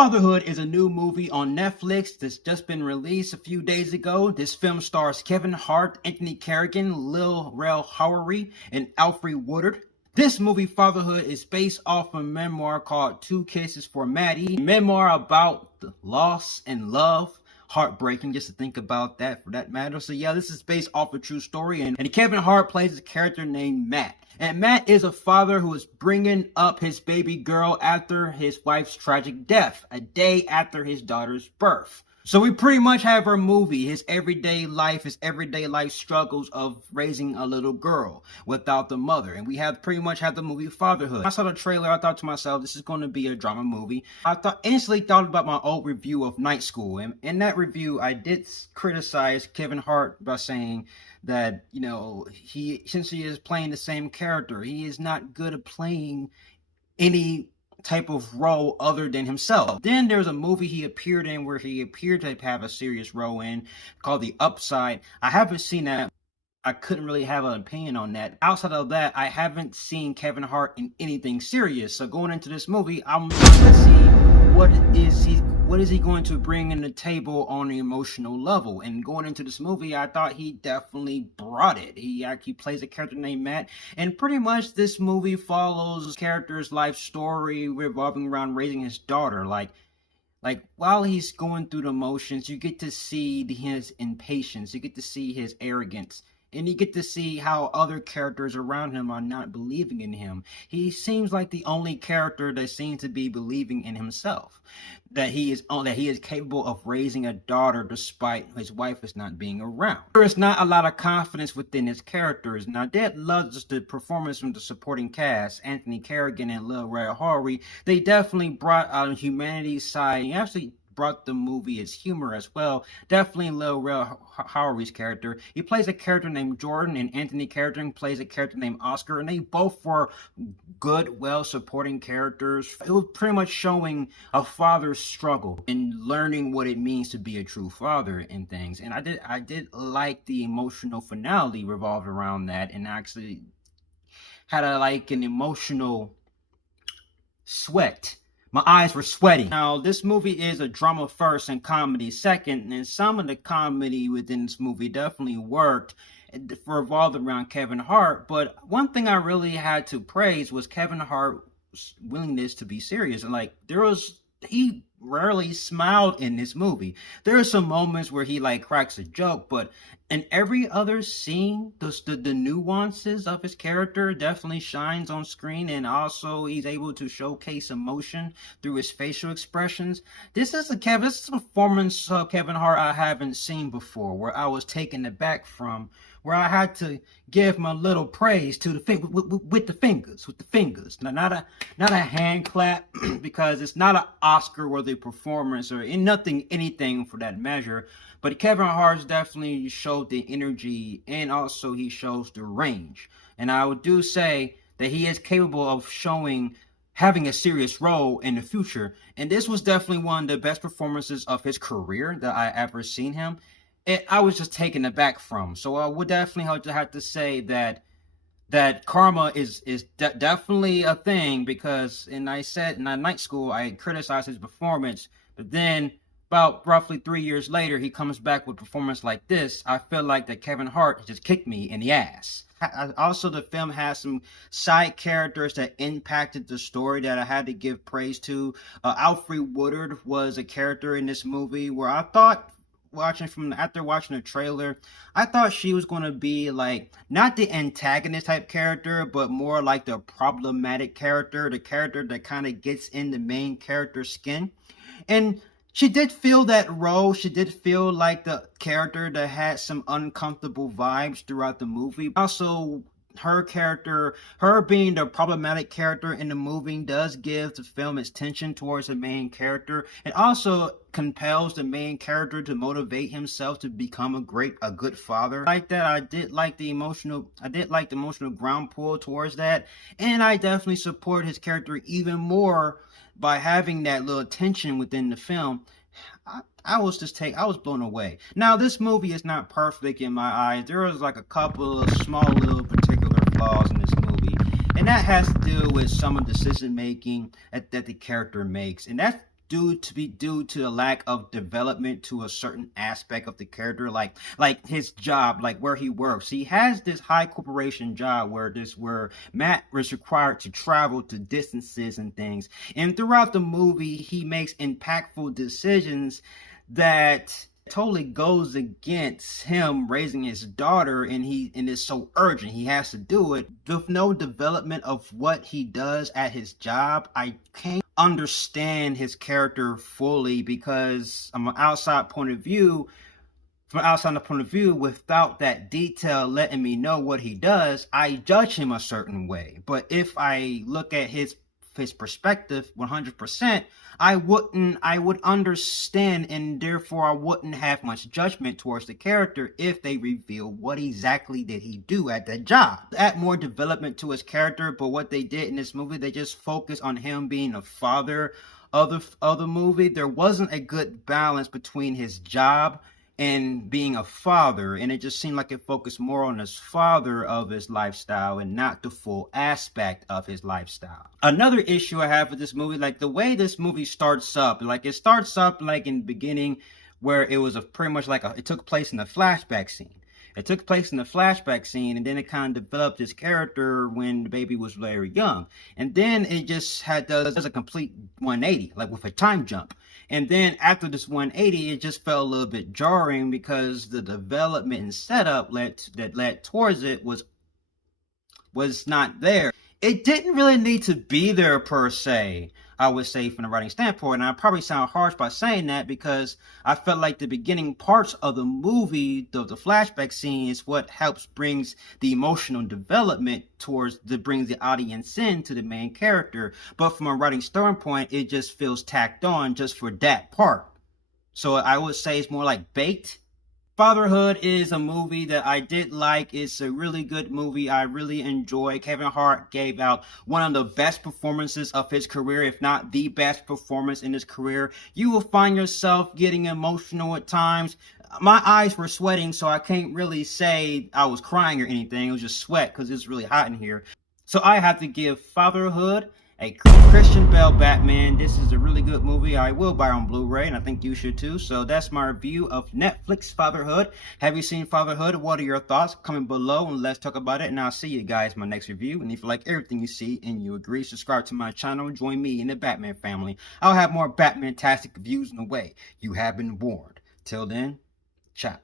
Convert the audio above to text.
Fatherhood is a new movie on Netflix that's just been released a few days ago. This film stars Kevin Hart, Anthony Carrigan, Lil Rel Howery, and Alfred Woodard. This movie, Fatherhood, is based off a memoir called Two Kisses for Maddie, a memoir about the loss and love. Heartbreaking just to think about that for that matter. So yeah, this is based off a true story, and Kevin Hart plays a character named Matt. And Matt is a father who is bringing up his baby girl after his wife's tragic death, a day after his daughter's birth. So we pretty much have our movie, his everyday life struggles of raising a little girl without the mother. And we have pretty much have the movie Fatherhood. I saw the trailer, I thought to myself, this is going to be a drama movie. I instantly thought about my old review of Night School. And in that review, I did criticize Kevin Hart by saying that, you know, since he is playing the same character, he is not good at playing any type of role other than himself. Then there's a movie he appeared in where he appeared to have a serious role in called The Upside. I haven't seen that. I couldn't really have an opinion on that. Outside of that, I haven't seen Kevin Hart in anything serious. So going into this movie, I'm trying to see what is he going to bring in the table on an emotional level. And going into this movie, I thought he definitely brought it. He actually plays a character named Matt, and pretty much this movie follows his character's life story revolving around raising his daughter. Like while he's going through the motions, you get to see his impatience, you get to see his arrogance, and you get to see how other characters around him are not believing in him. He seems like the only character that seems to be believing in himself, that he is capable of raising a daughter despite his wife is not being around. There is not a lot of confidence within his characters. Now, Dad loves the performance from the supporting cast, Anthony Carrigan and Lil Rel Howery. They definitely brought out a humanity side. He actually brought the movie its humor as well. Definitely Lil Rel Howery's character. He plays a character named Jordan, and Anthony Carrigan plays a character named Oscar, and they both were good, well-supporting characters. It was pretty much showing a father's struggle and learning what it means to be a true father and things. And I did like the emotional finale revolved around that, and actually had an emotional sweat. My eyes were sweating. Now, this movie is a drama first and comedy second, and some of the comedy within this movie definitely worked for revolved around Kevin Hart. But one thing I really had to praise was Kevin Hart's willingness to be serious. And he rarely smiled in this movie. There are some moments where he cracks a joke, but in every other scene, the nuances of his character definitely shines on screen, and also he's able to showcase emotion through his facial expressions. This is a performance of Kevin Hart I haven't seen before, where I was taken aback from, where I had to give my little praise to with the fingers. Now, not a hand clap, because it's not an Oscar-worthy performance or anything for that measure. But Kevin Hart definitely showed the energy, and also he shows the range. And I do say that he is capable of having a serious role in the future. And this was definitely one of the best performances of his career that I ever seen him. I was just taken aback from. So I would definitely have to say that karma is definitely a thing, because, and I said in Night School, I criticized his performance, but then about roughly 3 years later, he comes back with a performance like this. I feel like that Kevin Hart just kicked me in the ass. Also, the film has some side characters that impacted the story that I had to give praise to. Alfred Woodard was a character in this movie where I thought, after watching the trailer, I thought she was going to be not the antagonist type character, but more like the problematic character, the character that kind of gets in the main character's skin. And she did feel that role. She did feel like the character that had some uncomfortable vibes throughout the movie. Also, her being the problematic character in the movie does give the film its tension towards the main character. It also compels the main character to motivate himself to become a good father. Like that, I did like the emotional ground pull towards that, and I definitely support his character even more by having that little tension within the film. I was blown away. Now, this movie is not perfect in my eyes. There was a couple of small little particular flaws in this movie, and that has to do with some of the decision making that the character makes, and that's due to the lack of development to a certain aspect of the character, like his job, like where he works. He has this high corporation job where Matt was required to travel to distances and things. And throughout the movie, he makes impactful decisions that totally goes against him raising his daughter, and it's so urgent he has to do it with no development of what he does at his job. I can't understand his character fully because from an outside point of view, without that detail letting me know what he does, I judge him a certain way. But if I look at his perspective 100%, I would understand, and therefore I wouldn't have much judgment towards the character if they reveal what exactly did he do at that job. Add more development to his character, but what they did in this movie, they just focused on him being a father of the movie. There wasn't a good balance between his job and being a father, and it just seemed like it focused more on his father of his lifestyle and not the full aspect of his lifestyle. Another issue I have with this movie, like the way this movie starts up, like it starts up like in the beginning where it was pretty much like it took place in the flashback scene. It took place in the flashback scene, and then it kind of developed this character when the baby was very young. And then it just does a complete 180, like with a time jump. And then after this 180, it just felt a little bit jarring because the development and setup that led towards it was not there. It didn't really need to be there per se, I would say, from the writing standpoint. And I probably sound harsh by saying that because I felt like the beginning parts of the movie, the flashback scene, is what brings the emotional development brings the audience in to the main character. But from a writing standpoint, it just feels tacked on just for that part. So I would say it's more like baked. Fatherhood is a movie that I did like. It's a really good movie. I really enjoy. Kevin Hart gave out one of the best performances of his career, if not the best performance in his career. You will find yourself getting emotional at times. My eyes were sweating, so I can't really say I was crying or anything. It was just sweat because it's really hot in here. So I have to give Fatherhood a Christian Bale Batman. This is a really good movie. I will buy on Blu-ray, and I think you should too. So that's my review of Netflix Fatherhood. Have you seen Fatherhood? What are your thoughts? Comment below and let's talk about it. And I'll see you guys in my next review. And if you like everything you see and you agree, subscribe to my channel. Join me in the Batman family. I'll have more Batman-tastic reviews in the way. You have been warned. Till then, ciao.